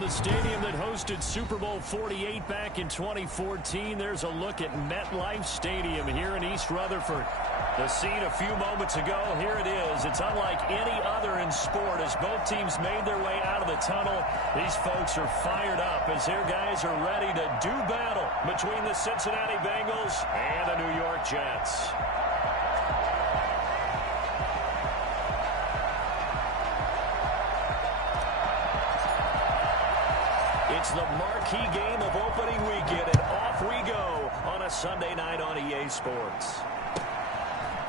From the stadium that hosted Super Bowl 48 back in 2014, there's a look at MetLife Stadium here in East Rutherford. The scene a few moments ago, here it is. It's unlike any other in sport as both teams made their way out of the tunnel. These folks are fired up as their guys are ready to do battle between the Cincinnati Bengals and the New York Jets. It's the marquee game of opening weekend, and off we go on a Sunday night on EA Sports.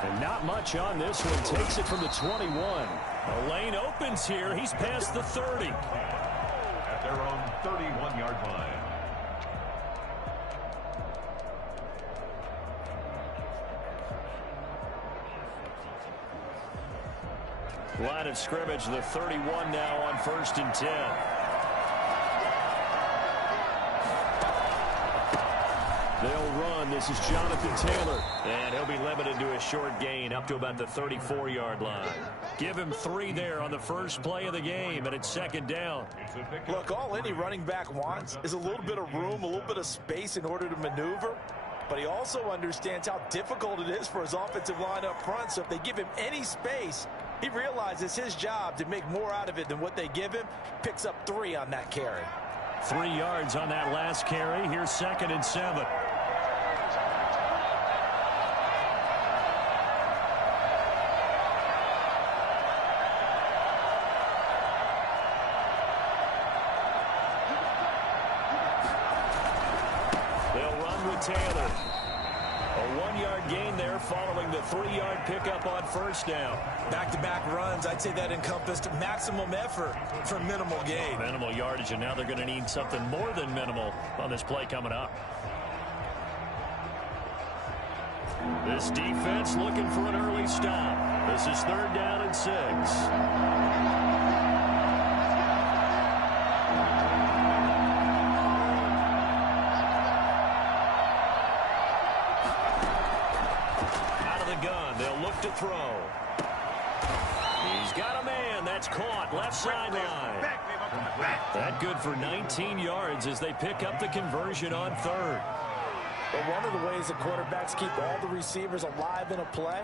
And not much on this one. Takes it from the 21. The lane opens here. He's past the 30. At their own 31-yard line. Line of scrimmage, the 31 now on 1st and 10. They'll run. This is Jonathan Taylor. And he'll be limited to a short gain up to about the 34-yard line. Give him 3 there on the first play of the game, and it's 2nd down. Look, all any running back wants is a little bit of room, a little bit of space in order to maneuver. But he also understands how difficult it is for his offensive line up front. So if they give him any space, he realizes his job to make more out of it than what they give him. Picks up 3 on that carry. 3 yards on that last carry. Here's 2nd and 7. Taylor. A 1-yard gain there following the 3-yard pickup on 1st down. Back-to-back runs, I'd say that encompassed maximum effort for minimal gain. Minimal yardage, and now they're going to need something more than minimal on this play coming up. This defense looking for an early stop. This is 3rd down and 6. To throw. He's got a man. That's caught. Left sideline. That good for 19 yards as they pick up the conversion on 3rd. Well, one of the ways that quarterbacks keep all the receivers alive in a play,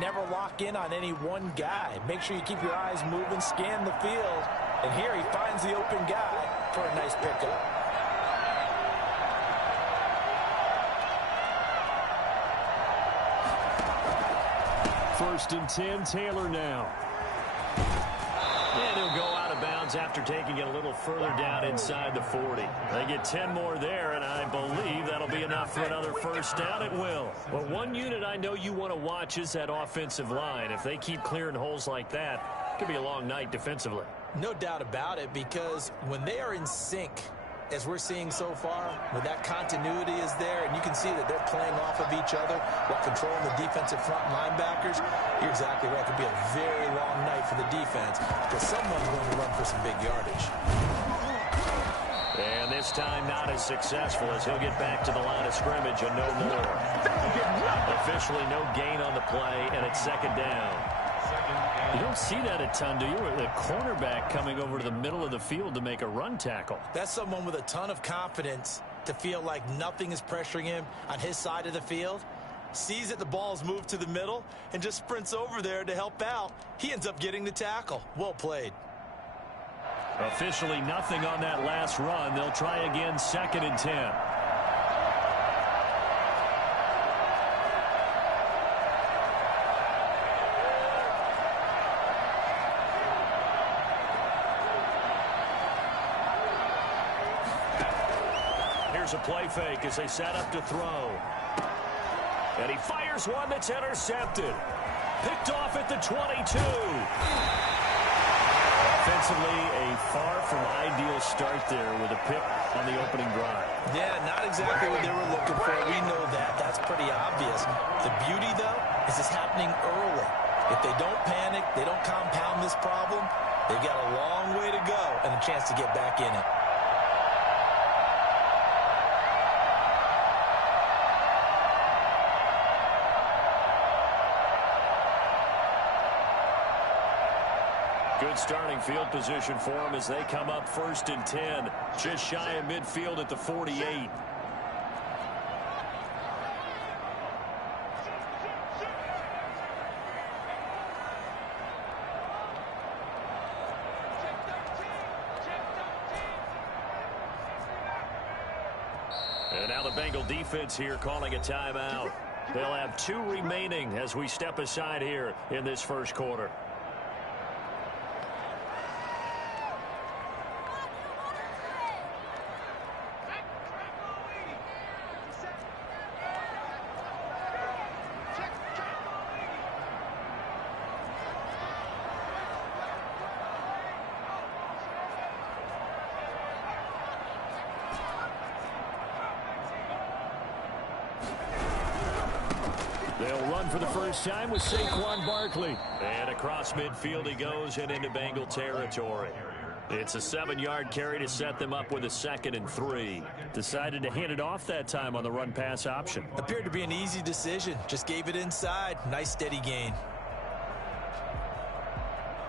never lock in on any one guy. Make sure you keep your eyes moving, scan the field, and here he finds the open guy for a nice pickup. 1st and 10, Taylor now. And he'll go out of bounds after taking it a little further down inside the 40. They get 10 more there, and I believe that'll be enough for another 1st down. It will. Well, one unit I know you want to watch is that offensive line. If they keep clearing holes like that, it could be a long night defensively. No doubt about it, because when they are in sync, as we're seeing so far, when that continuity is there and you can see that they're playing off of each other while controlling the defensive front linebackers, you're exactly right. It could be a very long night for the defense because someone's going to run for some big yardage. And this time not as successful as he'll get back to the line of scrimmage and no more. Officially no gain on the play, and it's 2nd down. You don't see that a ton, do you? The cornerback coming over to the middle of the field to make a run tackle. That's someone with a ton of confidence to feel like nothing is pressuring him on his side of the field. Sees that the ball's moved to the middle and just sprints over there to help out. He ends up getting the tackle. Well played. Officially nothing on that last run. They'll try again 2nd and 10. Here's a play fake as they set up to throw. And he fires one that's intercepted. Picked off at the 22. Offensively, a far from ideal start there with a pick on the opening drive. Yeah, not exactly what they were looking for. We know that. That's pretty obvious. The beauty, though, is it's happening early. If they don't panic, they don't compound this problem, they've got a long way to go and a chance to get back in it. Good starting field position for them as they come up 1st and 10. Just shy of midfield at the 48. And now the Bengal defense here calling a timeout. They'll have 2 remaining as we step aside here in this first quarter. They'll run for the first time with Saquon Barkley. And across midfield he goes and into Bengal territory. It's a 7-yard carry to set them up with a 2nd and 3. Decided to hand it off that time on the run-pass option. Appeared to be an easy decision. Just gave it inside. Nice steady gain.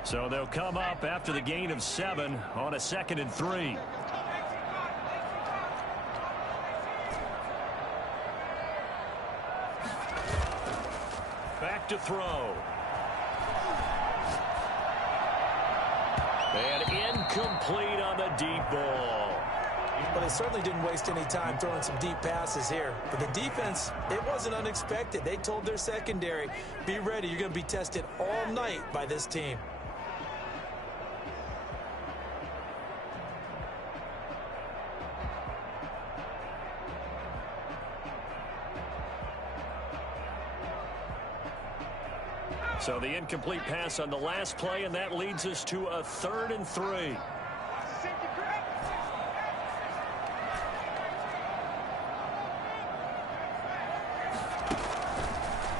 So they'll come up after the gain of 7 on a 2nd and 3. Back to throw. And incomplete on the deep ball. But they certainly didn't waste any time throwing some deep passes here. For the defense, it wasn't unexpected. They told their secondary, be ready. You're going to be tested all night by this team. So the incomplete pass on the last play, and that leads us to a 3rd and 3.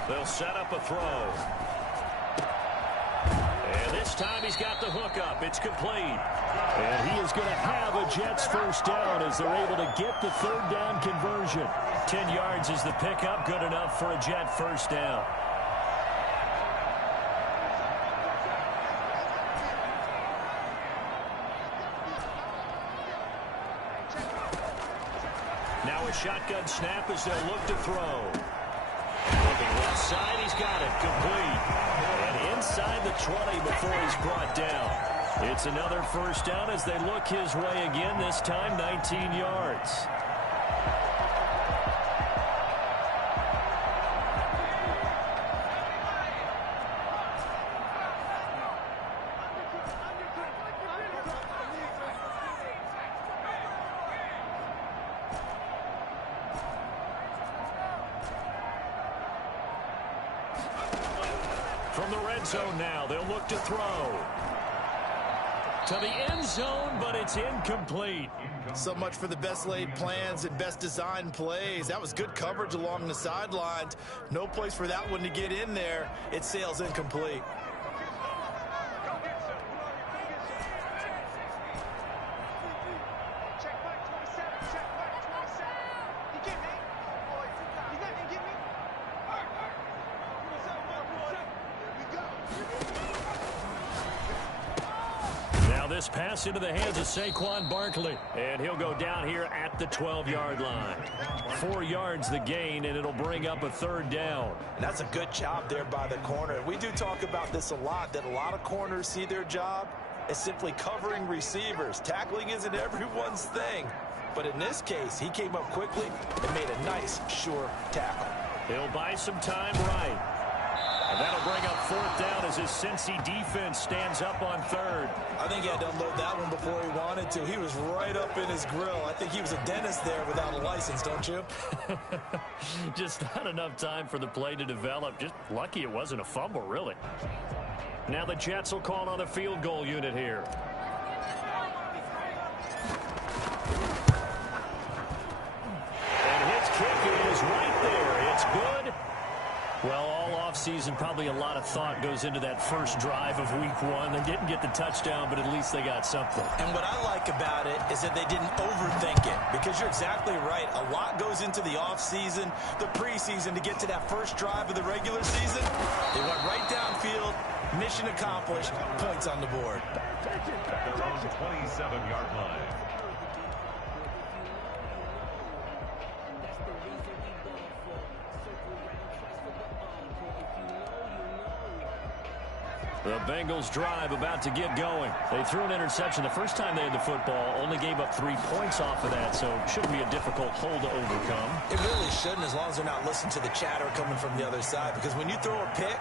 They'll set up a throw. And this time he's got the hook up. It's complete. And he is going to have a Jets first down as they're able to get the 3rd down conversion. 10 yards is the pickup. Good enough for a Jet first down. Now a shotgun snap as they'll look to throw. Looking left side, he's got it. Complete. And inside the 20 before he's brought down. It's another first down as they look his way again, this time 19 yards. From the red zone now, they'll look to throw. To the end zone, but it's incomplete. So much for the best laid plans and best designed plays. That was good coverage along the sidelines. No place for that one to get in there. It sails incomplete. This pass into the hands of Saquon Barkley. And he'll go down here at the 12-yard line. 4 yards the gain, and it'll bring up a 3rd down. And that's a good job there by the corner. We do talk about this a lot, that a lot of corners see their job as simply covering receivers. Tackling isn't everyone's thing. But in this case, he came up quickly and made a nice, sure tackle. He'll buy some time right. And that'll bring up 4th down as his Cincy defense stands up on 3rd. I think he had to unload that one before he wanted to. He was right up in his grill. I think he was a dentist there without a license, don't you? Just not enough time for the play to develop. Just lucky it wasn't a fumble, really. Now the Jets will call on a field goal unit here. And his kick is right there. It's good. Well, all offseason, probably a lot of thought goes into that first drive of week one. They didn't get the touchdown, but at least they got something. And what I like about it is that they didn't overthink it, because you're exactly right. A lot goes into the offseason, the preseason, to get to that first drive of the regular season. They went right downfield, mission accomplished, points on the board. At their own 27-yard line. The Bengals drive about to get going. They threw an interception the first time they had the football, only gave up 3 points off of that, so it shouldn't be a difficult hole to overcome. It really shouldn't, as long as they're not listening to the chatter coming from the other side, because when you throw a pick,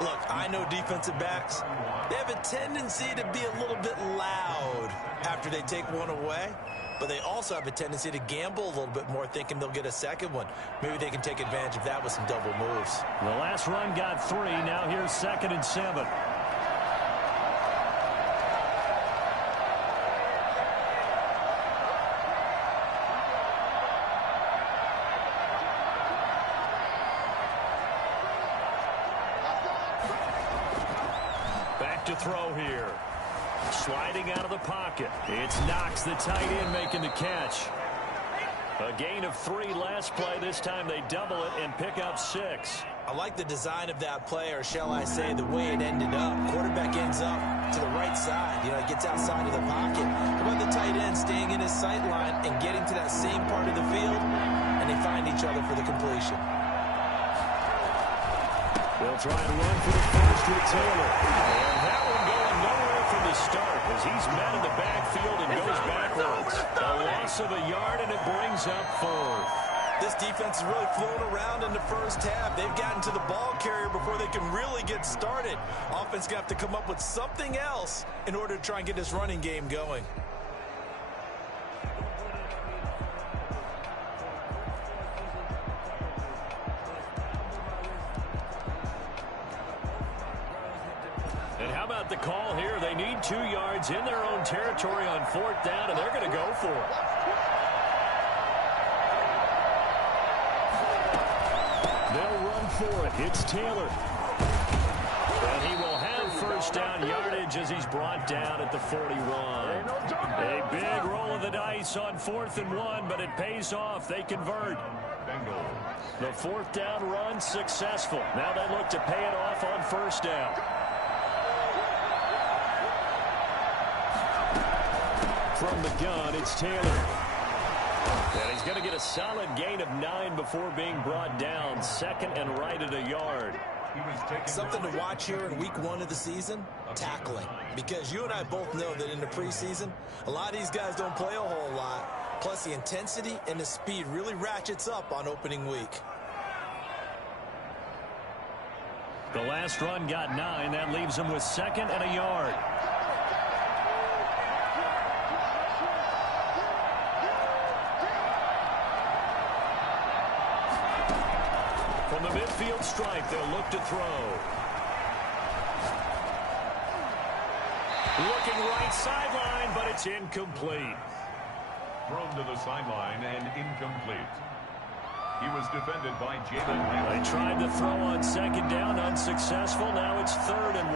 look, I know defensive backs, they have a tendency to be a little bit loud after they take one away, but they also have a tendency to gamble a little bit more, thinking they'll get a second one. Maybe they can take advantage of that with some double moves. The last run got 3. Now here's 2nd and 7. To throw here. Sliding out of the pocket. It's Knox, the tight end, making the catch. A gain of 3 last play. This time they double it and pick up 6. I like the design of that play, or shall I say the way it ended up. Quarterback ends up to the right side. You know, he gets outside of the pocket. How about the tight end staying in his sight line and getting to that same part of the field, and they find each other for the completion. They'll try and run for the first with Taylor. And that one going nowhere from the start as he's met in the backfield and goes backwards. A loss of a yard, and it brings up 4th. This defense is really flown around in the first half. They've gotten to the ball carrier before they can really get started. Offense going to have to come up with something else in order to try and get this running game going. The call here, they need 2 yards in their own territory on 4th down, and they're going to go for it. They'll run for it. It's Taylor. And he will have first down yardage as he's brought down at the 41. A big roll of the dice on 4th and 1, but it pays off. They convert. The 4th down run successful. Now they look to pay it off on 1st down. From the gun, it's Taylor. And he's going to get a solid gain of 9 before being brought down. 2nd and right at a yard. Something to watch here in week 1 of the season, tackling. Because you and I both know that in the preseason, a lot of these guys don't play a whole lot. Plus, the intensity and the speed really ratchets up on opening week. The last run got 9. That leaves him with 2nd and a yard. From the midfield stripe, they'll look to throw. Looking right sideline, but it's incomplete. Thrown to the sideline and incomplete. He was defended by Jalen. They tried to throw on 2nd down, unsuccessful. Now it's 3rd and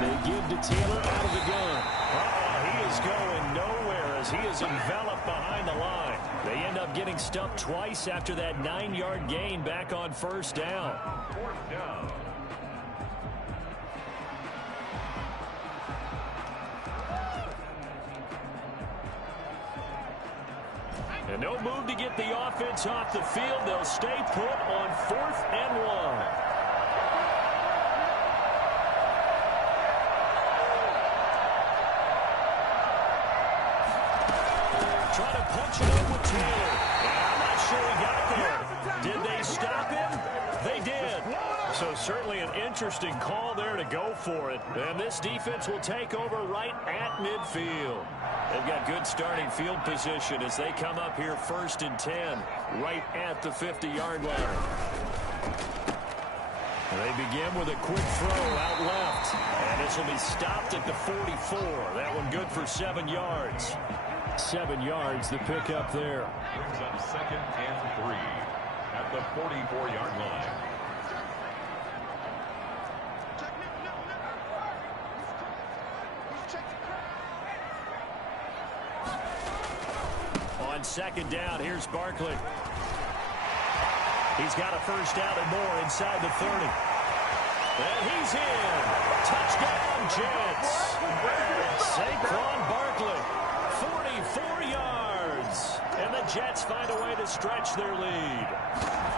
1. They give to Taylor out of the gun. He is going nowhere as he is enveloped behind the line. They end up getting stuffed twice after that 9-yard gain back on 1st down. 4th down. And no move to get the offense off the field. They'll stay put on 4th and 1. Trying to punch it in with Taylor. And I'm not sure he got there. Did they stop him? They did. So certainly an interesting call there to go for it. And this defense will take over right at midfield. They've got good starting field position as they come up here 1st and 10, right at the 50-yard line. They begin with a quick throw out left. And this will be stopped at the 44. That one good for 7 yards. 7 yards, the pickup there. Brings up 2nd and 3 at the 44-yard line. On 2nd down, here's Barkley. He's got a first down and more inside the 30. And he's in. Touchdown, Jets. Saquon Barkley, 44 yards. And the Jets find a way to stretch their lead.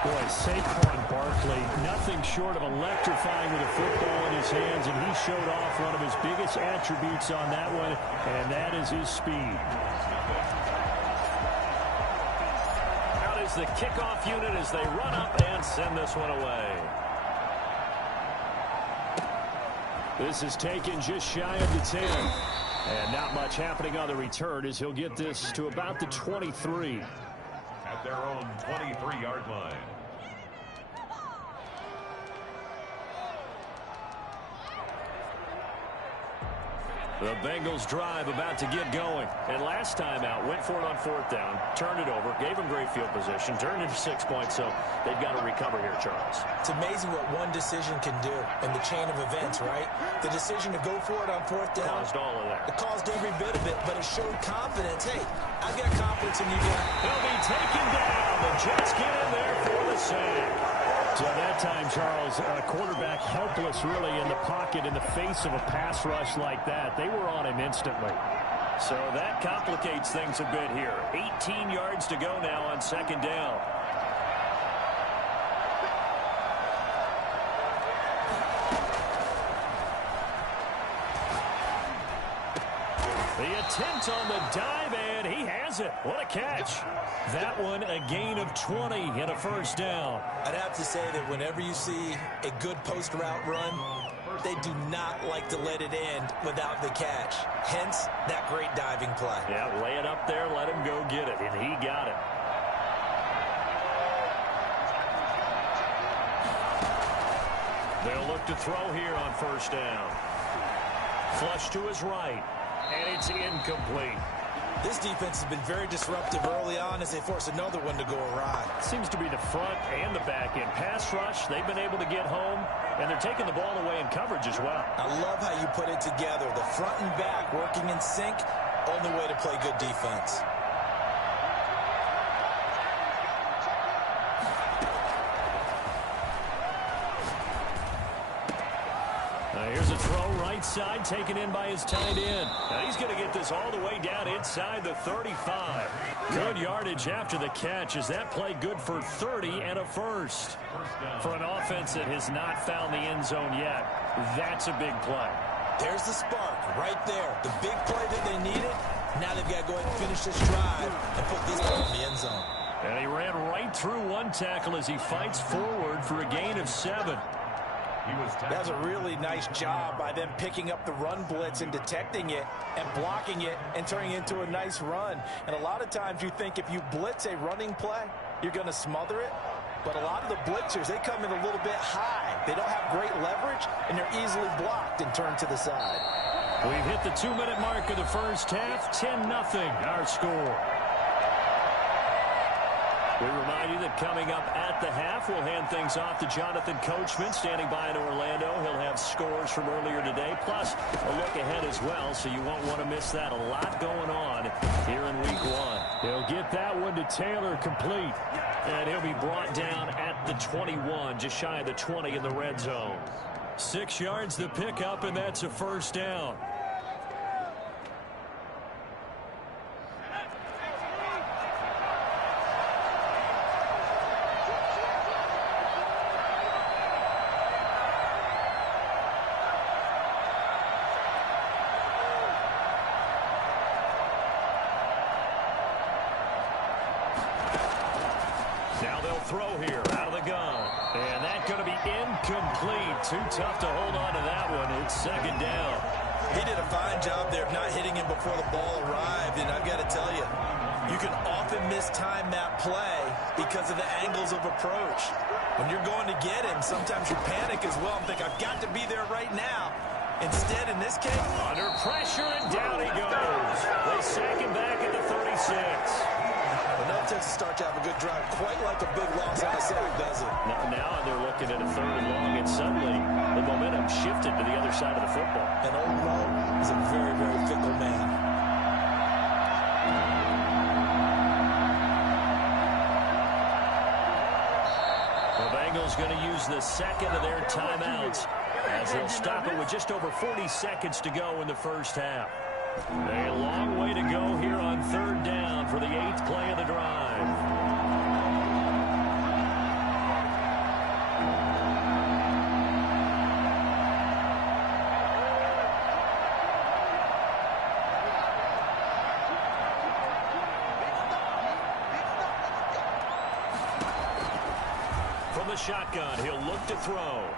Boy, Saquon Barkley, nothing short of electrifying with a football in his hands, and he showed off one of his biggest attributes on that one, and that is his speed. Out is the kickoff unit as they run up and send this one away. This is taken just shy of the 10. And not much happening on the return as he'll get this to about the 23. At their own 23-yard line. The Bengals drive about to get going. And last time out, went for it on 4th down, turned it over, gave them great field position, turned it to 6 points, so they've got to recover here, Charles. It's amazing what one decision can do in the chain of events, right? The decision to go for it on 4th down. Caused all of that. It caused every bit of it, but it showed confidence. Hey, I've got confidence in you guys. He'll be taken down. The Jets get in there for the sack. So that time, Charles, a quarterback helpless really in the pocket in the face of a pass rush like that. They were on him instantly. So that complicates things a bit here. 18 yards to go now on 2nd down. The attempt on the dive, and he has it. What a catch. That one a gain of 20 and a first down. I'd have to say that whenever you see a good post route run, they do not like to let it end without the catch. Hence, that great diving play. Yeah, lay it up there, let him go get it, and he got it. They'll look to throw here on 1st down. Flush to his right, and it's incomplete. This defense has been very disruptive early on as they force another one to go awry. Seems to be the front and the back end. Pass rush, they've been able to get home, and they're taking the ball away in coverage as well. I love how you put it together. The front and back working in sync, only way to play good defense. Here's a throw right side taken in by his tight end. Now he's going to get this all the way down inside the 35. Good yardage after the catch. Is that play good for 30 and a first? For an offense that has not found the end zone yet, that's a big play. There's the spark right there. The big play that they needed. Now they've got to go ahead and finish this drive and put this ball in the end zone. And he ran right through one tackle as he fights forward for a gain of 7. That was a really nice job by them picking up the run blitz and detecting it and blocking it and turning it into a nice run. And a lot of times you think if you blitz a running play, you're going to smother it. But a lot of the blitzers, they come in a little bit high. They don't have great leverage, and they're easily blocked and turned to the side. We've hit the 2-minute mark of the first half. 10-0 our score. We remind you that coming up at the half, we'll hand things off to Jonathan Coachman, standing by in Orlando. He'll have scores from earlier today, plus a look ahead as well, so you won't want to miss that. A lot going on here in Week 1. He'll get that one to Taylor complete, and he'll be brought down at the 21, just shy of the 20 in the red zone. 6 yards the pickup, and that's a first down. Throw here out of the gun, and that's going to be incomplete. Too tough to hold on to that one. It's 2nd down. He did a fine job there of not hitting him before the ball arrived, and I've got to tell you, you can often mistime that play because of the angles of approach. When you're going to get him, sometimes you panic as well and think, I've got to be there right now. Instead, in this case, under pressure, and down he goes. They sack him back at the 36. Enough to start to have a good drive, quite like a big loss on a sack, does it? Now they're looking at a 3rd and long, and suddenly the momentum shifted to the other side of the football. And old Mo is a very, very fickle man. The Bengals going to use the second of their timeouts as they'll stop it with just over 40 seconds to go in the first half. A long way to go here on 3rd down for the 8th play of the drive. From the shotgun, he'll look to throw.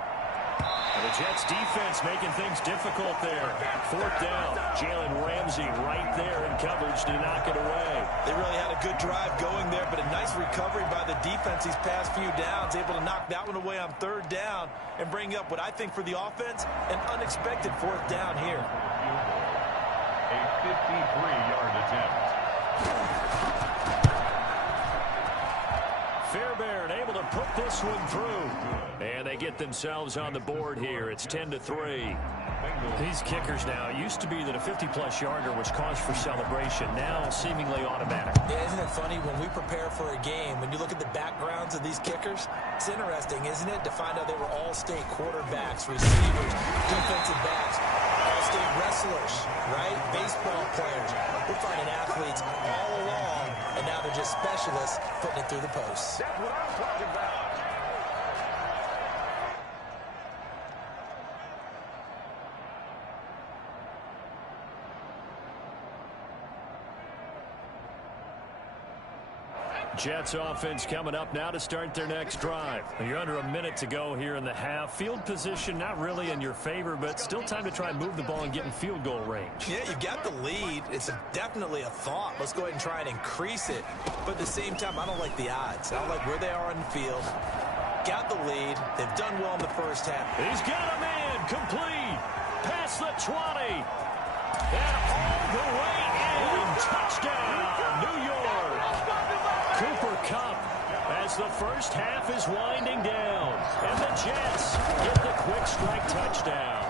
And the Jets defense making things difficult there. 4th down. Jalen Ramsey right there in coverage to knock it away. They really had a good drive going there, but a nice recovery by the defense these past few downs, able to knock that one away on 3rd down and bring up what I think for the offense, an unexpected 4th down here. A 53-yard attempt. Fairbairn able to put this one through. And they get themselves on the board here. It's 10-3. These kickers now, it used to be that a 50-plus yarder was cause for celebration. Now seemingly automatic. Yeah, isn't it funny when we prepare for a game, when you look at the backgrounds of these kickers, it's interesting, isn't it, to find out they were all-state quarterbacks, receivers, defensive backs, all-state wrestlers, right? Baseball players. We're finding athletes all along, and now they're just specialists putting it through the posts. That's what I'm talking about. Jets offense coming up now to start their next drive. You're under a minute to go here in the half. Field position not really in your favor, but still time to try and move the ball and get in field goal range. Yeah, you've got the lead. It's definitely a thought. Let's go ahead and try and increase it. But at the same time, I don't like the odds. I don't like where they are on the field. Got the lead. They've done well in the first half. He's got a man complete. Past the 20. And all the way in. Touchdown, New York. Cooper Kupp as the first half is winding down. And the Jets get the quick strike touchdown.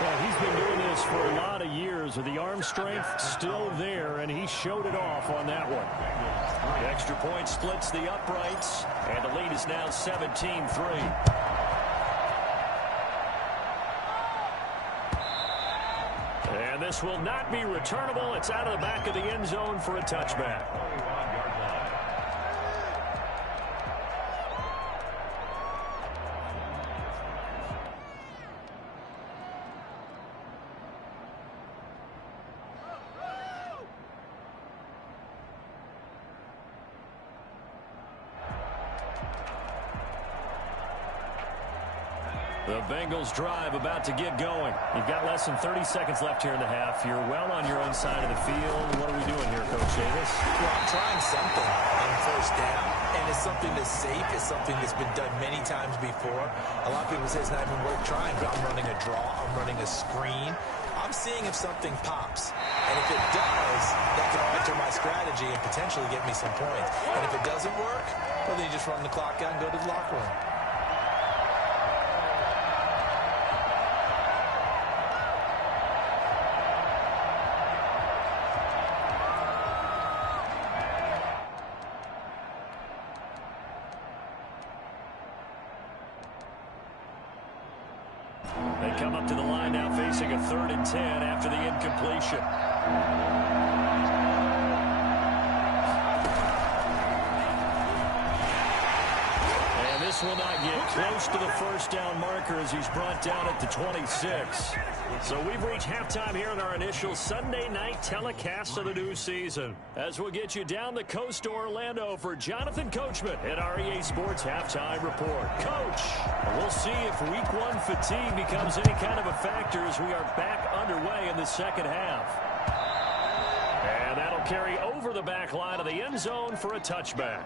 Well, he's been doing this for a lot of years with the arm strength still there, and he showed it off on that one. The extra point splits the uprights, and the lead is now 17-3. And this will not be returnable. It's out of the back of the end zone for a touchback. The Bengals drive about to get going. You've got less than 30 seconds left here in the half. You're well on your own side of the field. What are we doing here, Coach Davis? Well, I'm trying something on first down, and it's something that's safe. It's something that's been done many times before. A lot of people say it's not even worth trying, but I'm running a draw. I'm running a screen. I'm seeing if something pops. And if it does, that can alter my strategy and potentially get me some points. And if it doesn't work, well, then you just run the clock out and go to the locker room. They come up to the line now facing a 3rd and 10 after the incompletion. And this will not get close to the first down marker as he's brought down at the 26. So we've reached halftime here in our initial Sunday night telecast of the new season. As we'll get you down the coast to Orlando for Jonathan Coachman at our EA Sports Halftime Report. Coach, we'll see if Week 1 fatigue becomes any kind of a factor as we are back underway in the second half. And that'll carry over the back line of the end zone for a touchback.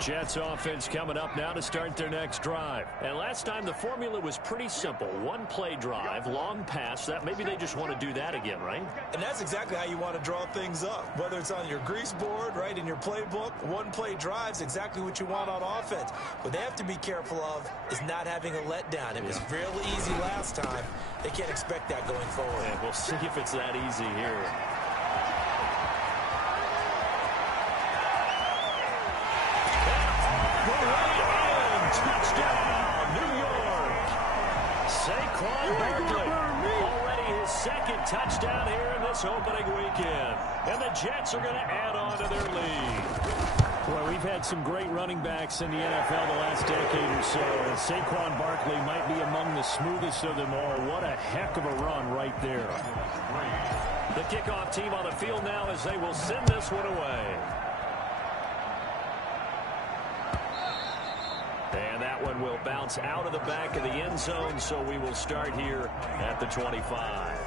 Jets offense coming up now to start their next drive. And last time the formula was pretty simple. One play drive, long pass. That maybe they just want to do that again, right? And that's exactly how you want to draw things up. Whether it's on your grease board, right, in your playbook, one play drive's exactly what you want on offense. What they have to be careful of is not having a letdown. It was fairly easy last time. They can't expect that going forward. And we'll see if it's that easy here. Touchdown, New York. Saquon Barkley, already his second touchdown here in this opening weekend. And the Jets are going to add on to their lead. Well, we've had some great running backs in the NFL the last decade or so, and Saquon Barkley might be among the smoothest of them all. What a heck of a run right there. The kickoff team on the field now as they will send this one away. And that one will bounce out of the back of the end zone, so we will start here at the 25.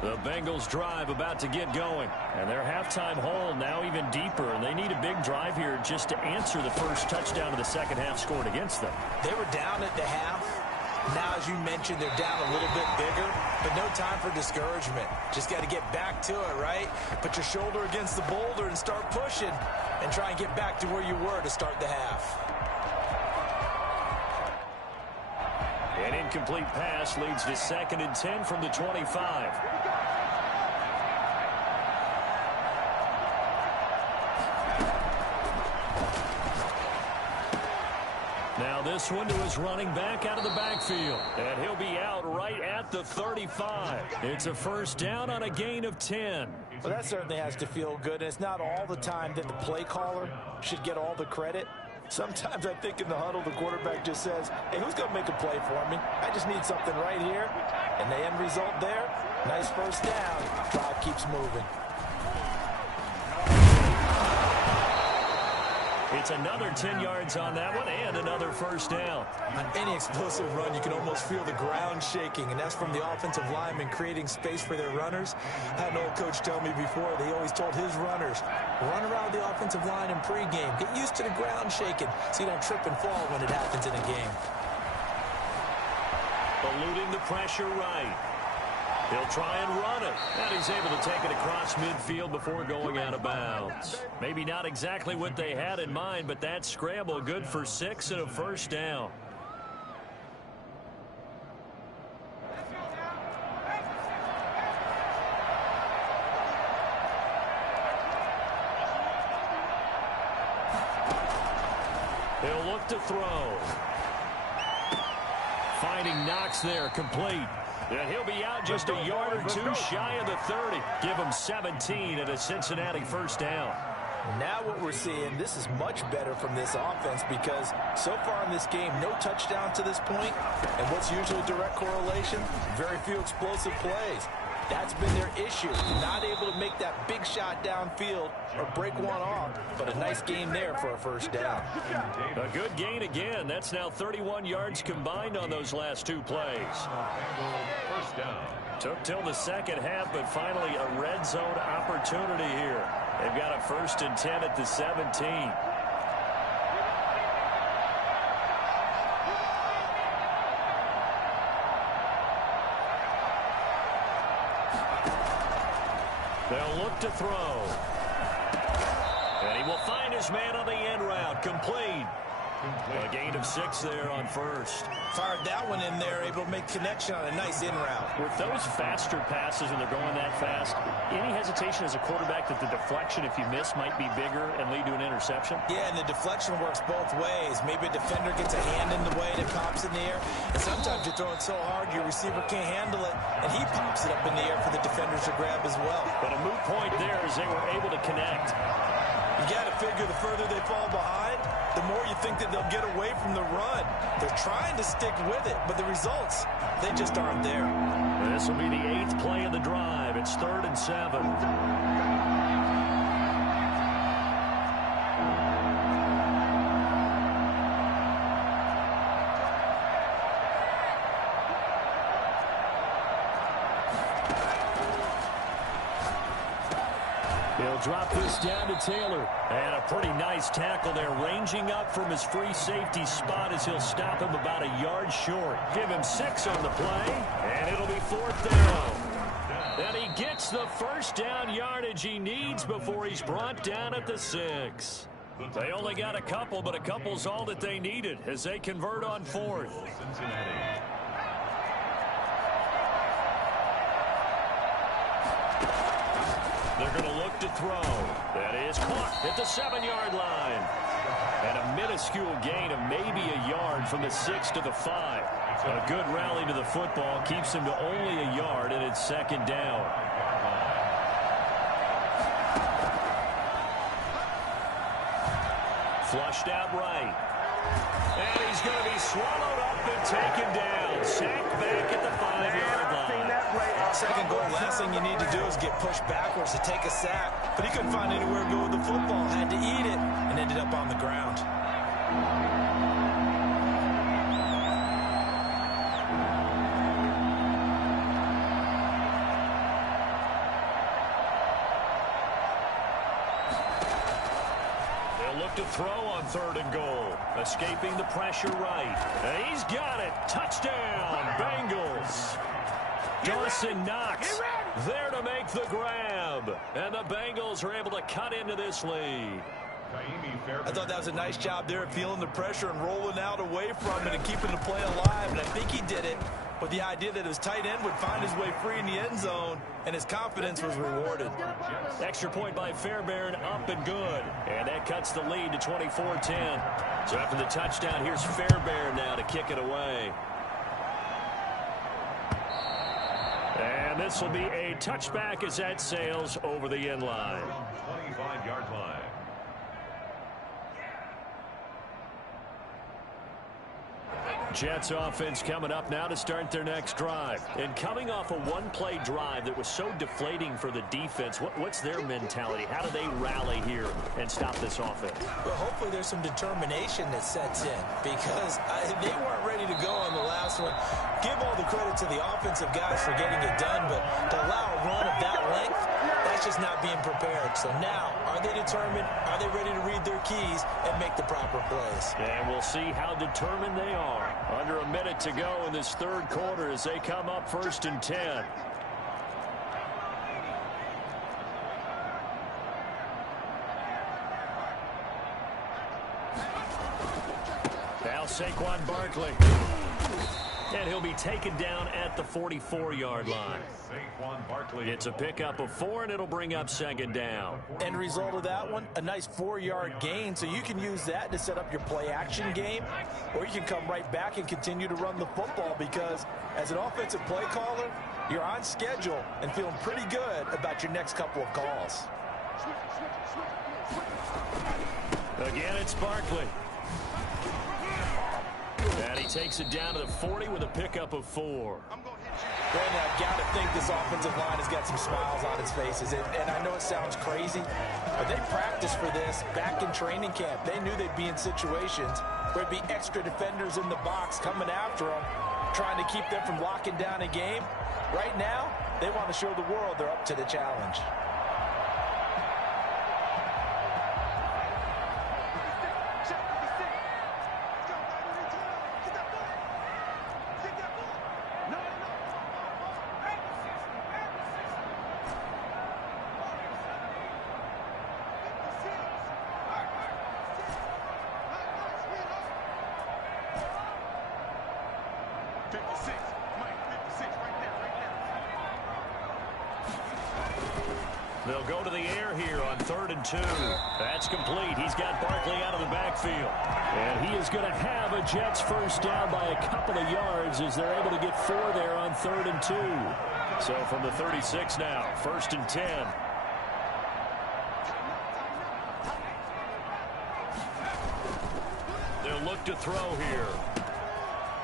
The Bengals drive about to get going, and their halftime hole now even deeper, and they need a big drive here just to answer the first touchdown of the second half scored against them. They were down at the half. Now, as you mentioned, they're down a little bit bigger, but no time for discouragement. Just got to get back to it, right? Put your shoulder against the boulder and start pushing and try and get back to where you were to start the half. An incomplete pass leads to 2nd and 10 from the 25. Now this one to his running back out of the backfield. And he'll be out right at the 35. It's a first down on a gain of 10. Well, that certainly has to feel good. And it's not all the time that the play caller should get all the credit. Sometimes I think in the huddle, the quarterback just says, hey, who's going to make a play for me? I just need something right here. And the end result there, nice first down. Drive keeps moving. It's another 10 yards on that one and another first down. On any explosive run, you can almost feel the ground shaking, and that's from the offensive linemen creating space for their runners. I had an old coach tell me before, they always told his runners, run around the offensive line in pregame. Get used to the ground shaking so you don't trip and fall when it happens in a game. Eluding the pressure right. He'll try and run it. And he's able to take it across midfield before going out of bounds. Maybe not exactly what they had in mind, but that scramble good for 6 and a first down. He'll look to throw. Finding Knox there, complete. And he'll be out just a yard or two shy of the 30. Give him 17 and a Cincinnati first down. Now what we're seeing, this is much better from this offense because so far in this game, no touchdowns to this point. And what's usually a direct correlation? Very few explosive plays. That's been their issue. Not able to make that big shot downfield or break one off, but a nice gain there for a first down. A good gain again. That's now 31 yards combined on those last two plays. First down. Took till the second half, but finally a red zone opportunity here. They've got a 1st and 10 at the 17. They'll look to throw. And he will find his man on the end route. Complete. A gain of 6 there on first. Fired that one in there, able to make connection on a nice in route. With those faster passes when they're going that fast, any hesitation as a quarterback that the deflection, if you miss, might be bigger and lead to an interception? Yeah, and the deflection works both ways. Maybe a defender gets a hand in the way and it pops in the air. And sometimes you throw it so hard your receiver can't handle it, and he pops it up in the air for the defenders to grab as well. But a moot point there as they were able to connect. You got to figure the further they fall behind, the more you think that they'll get away from the run. They're trying to stick with it, but the results, they just aren't there. This will be the 8th play of the drive. It's 3rd and 7. He'll drop this down to Taylor. And a pretty nice tackle there, ranging up from his free safety spot as he'll stop him about a yard short. Give him 6 on the play, and it'll be 4th down. And he gets the first down yardage he needs before he's brought down at the 6. They only got a couple, but a couple's all that they needed as they convert on 4th. They're going to look to throw. That is caught at the 7-yard line. And a minuscule gain of maybe a yard from the 6 to the 5. A good rally to the football keeps him to only a yard, and it's 2nd down. Flushed out right. And he's going to be swallowed up and taken down. Sacked back at the 5-yard line. Second goal, last thing you need to do is get pushed backwards to take a sack. But he couldn't find anywhere to go with the football. Had to eat it and ended up on the ground. They'll look to throw on 3rd and goal. Escaping the pressure right. And he's got it. Touchdown, Bengals. Dawson Knox there to make the grab. And the Bengals are able to cut into this lead. I thought that was a nice job there of feeling the pressure and rolling out away from it and keeping the play alive. And I think he did it with the idea that his tight end would find his way free in the end zone, and his confidence was rewarded. Extra point by Fairbairn, up and good. And that cuts the lead to 24-10. So after the touchdown, here's Fairbairn now to kick it away. And this will be a touchback as that sails over the end line. 25-yard line. Jets offense coming up now to start their next drive. And coming off a one-play drive that was so deflating for the defense, what's their mentality? How do they rally here and stop this offense? Well, hopefully there's some determination that sets in because they weren't ready to go on the last one. Give all the credit to the offensive guys for getting it done, but to allow a run of that length, that's just not being prepared. So now, are they determined? Are they ready to read their keys and make the proper plays? And we'll see how determined they are. Under a minute to go in this 3rd quarter as they come up 1st and 10. Now Saquon Barkley. And he'll be taken down at the 44-yard line. It's a pickup of 4, and it'll bring up 2nd down. End result of that one, a nice 4-yard gain. So you can use that to set up your play-action game, or you can come right back and continue to run the football because as an offensive play caller, you're on schedule and feeling pretty good about your next couple of calls. Again, it's Barkley. And he takes it down to the 40 with a pickup of 4. Brandon, I've got to think this offensive line has got some smiles on its faces. And I know it sounds crazy, but they practiced for this back in training camp. They knew they'd be in situations where there'd be extra defenders in the box coming after them, trying to keep them from locking down a game. Right now, they want to show the world they're up to the challenge. They'll go to the air here on 3rd and 2. That's complete. He's got Barkley out of the backfield. And he is going to have a Jets first down by a couple of yards as they're able to get 4 there on 3rd and 2. So from the 36 now, 1st and 10. They'll look to throw here.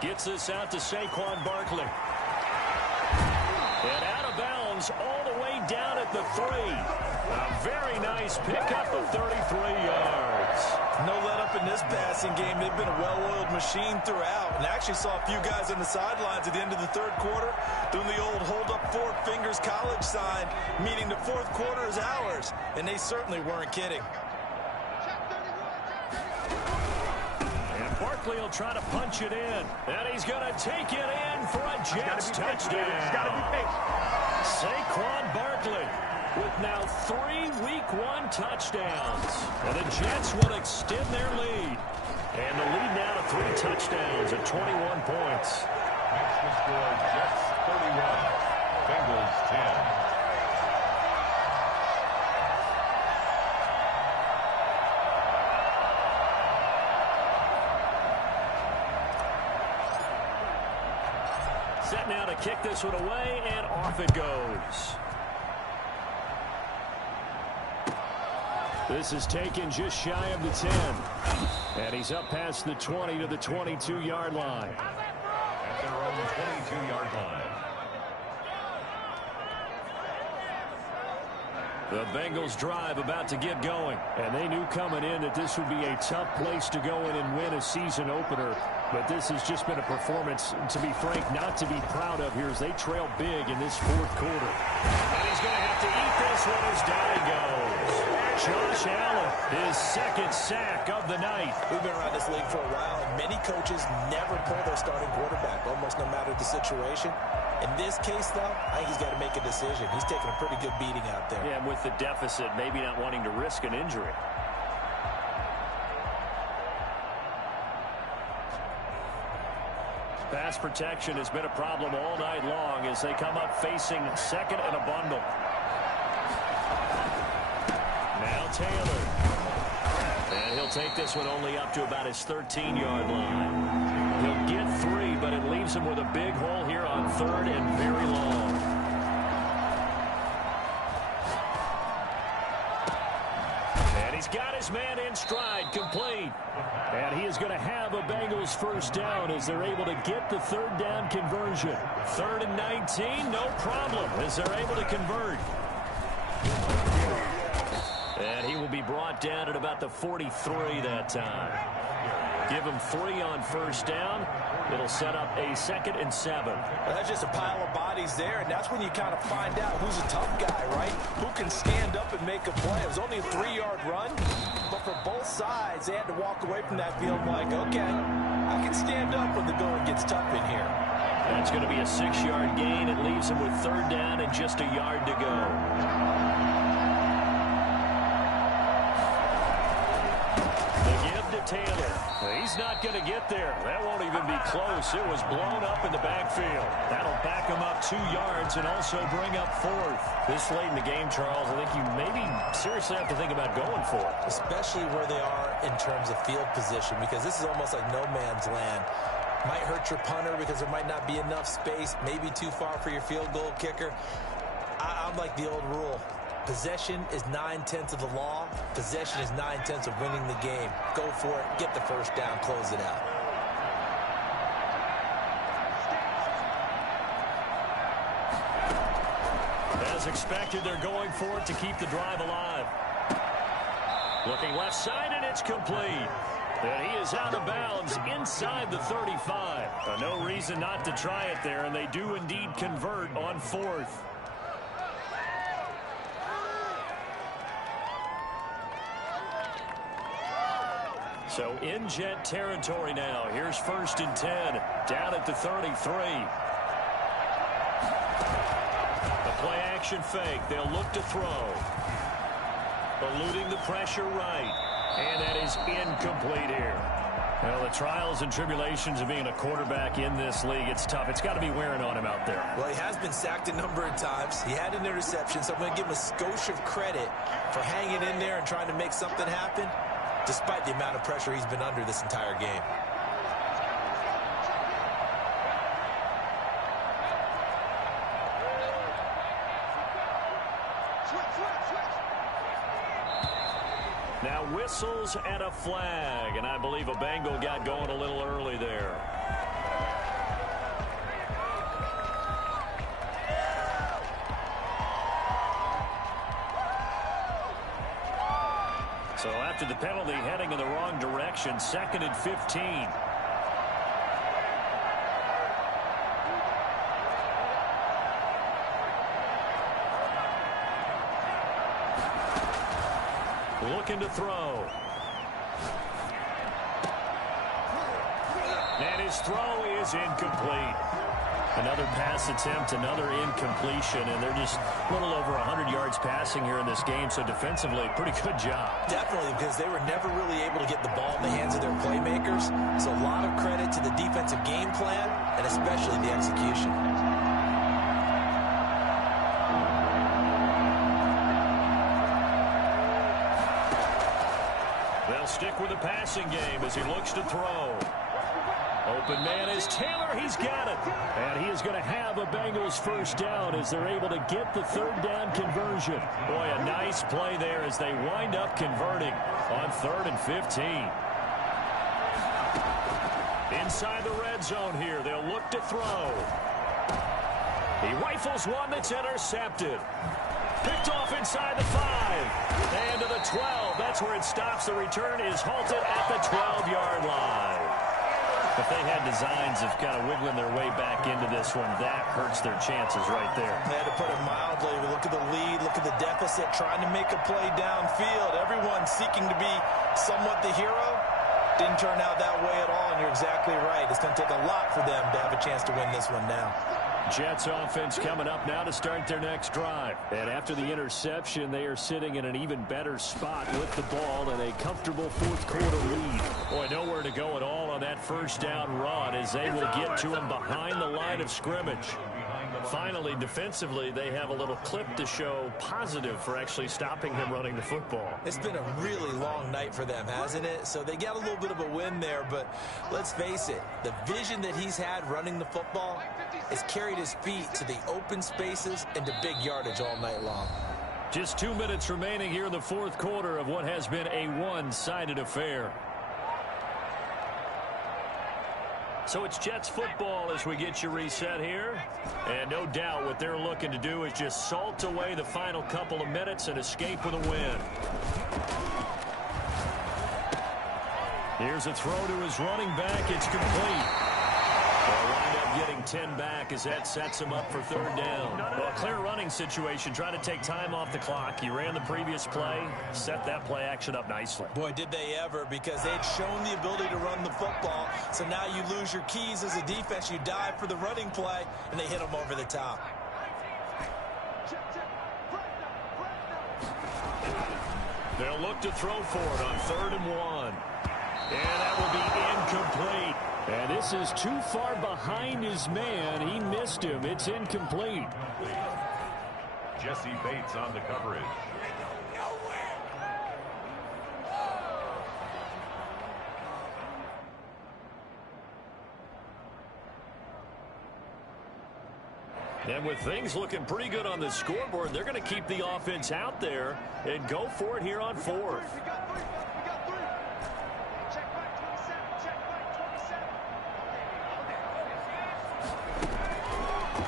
Gets this out to Saquon Barkley. And out of bounds all the way down at the 3. A very nice pickup of 33 yards. No let up in this passing game. They've been a well-oiled machine throughout. And I actually saw a few guys on the sidelines at the end of the third quarter doing the old hold up 4 fingers college sign, meaning the fourth quarter is ours. And they certainly weren't kidding. And Barkley will try to punch it in. And he's going to take it in for a Jets touchdown. He's got to be patient. Saquon Barkley with now 3 Week 1 touchdowns. And the Jets will extend their lead. And the lead now to 3 touchdowns at 21 points. Next to score, Jets 31, Bengals 10. Set now to kick this one away, and off it goes. This is taken just shy of the 10. And he's up past the 20 to the 22-yard line. At their own 22-yard line. The Bengals drive about to get going. And they knew coming in that this would be a tough place to go in and win a season opener. But this has just been a performance, to be frank, not to be proud of here as they trail big in this fourth quarter. And he's going to have to eat this one as down he goes. Josh Allen, his second sack of the night. We've been around this league for a while, and many coaches never pull their starting quarterback, almost no matter the situation. In this case, though, I think he's got to make a decision. He's taking a pretty good beating out there. Yeah, and with the deficit, maybe not wanting to risk an injury. Pass protection has been a problem all night long as they come up facing second and a bundle. Now Taylor. And he'll take this one only up to about his 13-yard line. He'll get 3, but it leaves him with a big hole here on third and very long. And he's got his man in stride, complete. And he is going to have a Bengals first down as they're able to get the third down conversion. 3rd and 19, no problem as they're able to convert. And he will be brought down at about the 43 that time. Give him 3 on first down. It'll set up a 2nd and 7. Well, that's just a pile of bodies there, and that's when you kind of find out who's a tough guy, right? Who can stand up and make a play. It was only a 3-yard run, but for both sides, they had to walk away from that field like, okay, I can stand up when the going gets tough in here. That's going to be a 6-yard gain. It leaves him with 3rd down and just a yard to go. Taylor. He's not going to get there. That won't even be close. It was blown up in the backfield. That'll back him up 2 yards and also bring up 4th. This late in the game, Charles, I think you maybe seriously have to think about going for it. Especially where they are in terms of field position, because this is almost like no man's land. Might hurt your punter because there might not be enough space, maybe too far for your field goal kicker. I'm like the old rule. Possession is 9/10 of the law. Possession is 9/10 of winning the game. Go for it. Get the first down. Close it out. As expected, they're going for it to keep the drive alive. Looking left side, and it's complete. And he is out of bounds inside the 35. No reason not to try it there, and they do indeed convert on 4th. So in Jet territory now. Here's 1st and 10. Down at the 33. The play action fake. They'll look to throw. Eluding the pressure right. And that is incomplete here. Well, the trials and tribulations of being a quarterback in this league, it's tough. It's got to be wearing on him out there. Well, he has been sacked a number of times. He had an interception, so I'm going to give him a skosh of credit for hanging in there and trying to make something happen, despite the amount of pressure he's been under this entire game. Now whistles and a flag, and I believe a Bengal got going a little early there. So after the penalty, heading in the wrong direction, 2nd and 15. Looking to throw. And his throw is incomplete. Another pass attempt, another incompletion, and they're just a little over 100 yards passing here in this game, so defensively, pretty good job. Definitely, because they were never really able to get the ball in the hands of their playmakers, so a lot of credit to the defensive game plan, and especially the execution. They'll stick with the passing game as he looks to throw. Open man is Taylor. He's got it. And he is going to have a Bengals first down as they're able to get the 3rd down conversion. Boy, a nice play there as they wind up converting on 3rd and 15. Inside the red zone here. They'll look to throw. He rifles one that's intercepted. Picked off inside the 5. And to the 12. That's where it stops. The return is halted at the 12-yard line. If they had designs of kind of wiggling their way back into this one, that hurts their chances right there. They had to put it mildly. Look at the lead. Look at the deficit. Trying to make a play downfield. Everyone seeking to be somewhat the hero. Didn't turn out that way at all, and you're exactly right. It's going to take a lot for them to have a chance to win this one now. Jets offense coming up now to start their next drive. And after the interception, they are sitting in an even better spot with the ball and a comfortable 4th quarter lead. Boy, nowhere to go at all on that first down run as they will get to him behind the line of scrimmage. Finally, defensively, they have a little clip to show positive for actually stopping him running the football. It's been a really long night for them, hasn't it? So they got a little bit of a win there, but let's face it, the vision that he's had running the football has carried his feet to the open spaces and to big yardage all night long. Just 2 minutes remaining here in the 4th quarter of what has been a one-sided affair. So it's Jets football as we get you reset here. And no doubt what they're looking to do is just salt away the final couple of minutes and escape with a win. Here's a throw to his running back. It's complete. They'll wind up getting 10 back as that sets him up for 3rd down. Well, a clear running situation, trying to take time off the clock. He ran the previous play, set that play action up nicely. Boy, did they ever, because they'd shown the ability to run the football. So now you lose your keys as a defense. You dive for the running play, and they hit them over the top. They'll look to throw for it on 3rd and 1. And that will be incomplete. And this is too far behind his man. He missed him. It's incomplete. Jesse Bates on the coverage. And with things looking pretty good on the scoreboard, they're going to keep the offense out there and go for it here on 4th.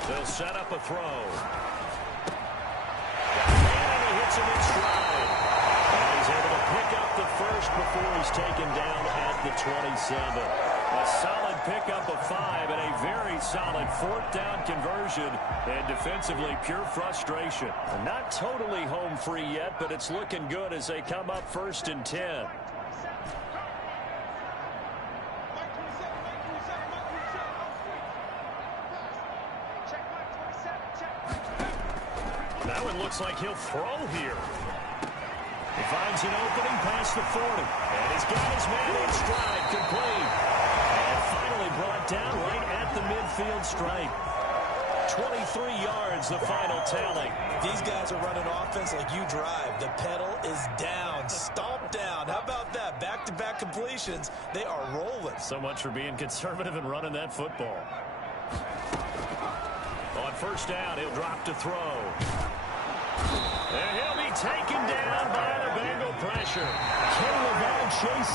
They'll set up a throw. And he hits him in stride. And he's able to pick up the first before he's taken down at the 27. A solid pickup of 5 and a very solid 4th down conversion. And defensively, pure frustration. Not totally home free yet, but it's looking good as they come up 1st and 10. That one looks like he'll throw here. He finds an opening past the 40. And he's got his man in stride, complete. And finally brought down right at the midfield stripe. 23 yards, the final tally. These guys are running offense like you drive. The pedal is down, stomp down. How about that? Back-to-back completions. They are rolling. So much for being conservative and running that football. On 1st down, he'll drop to throw. And he'll be taken down by the Bengal pressure. Caleb Chase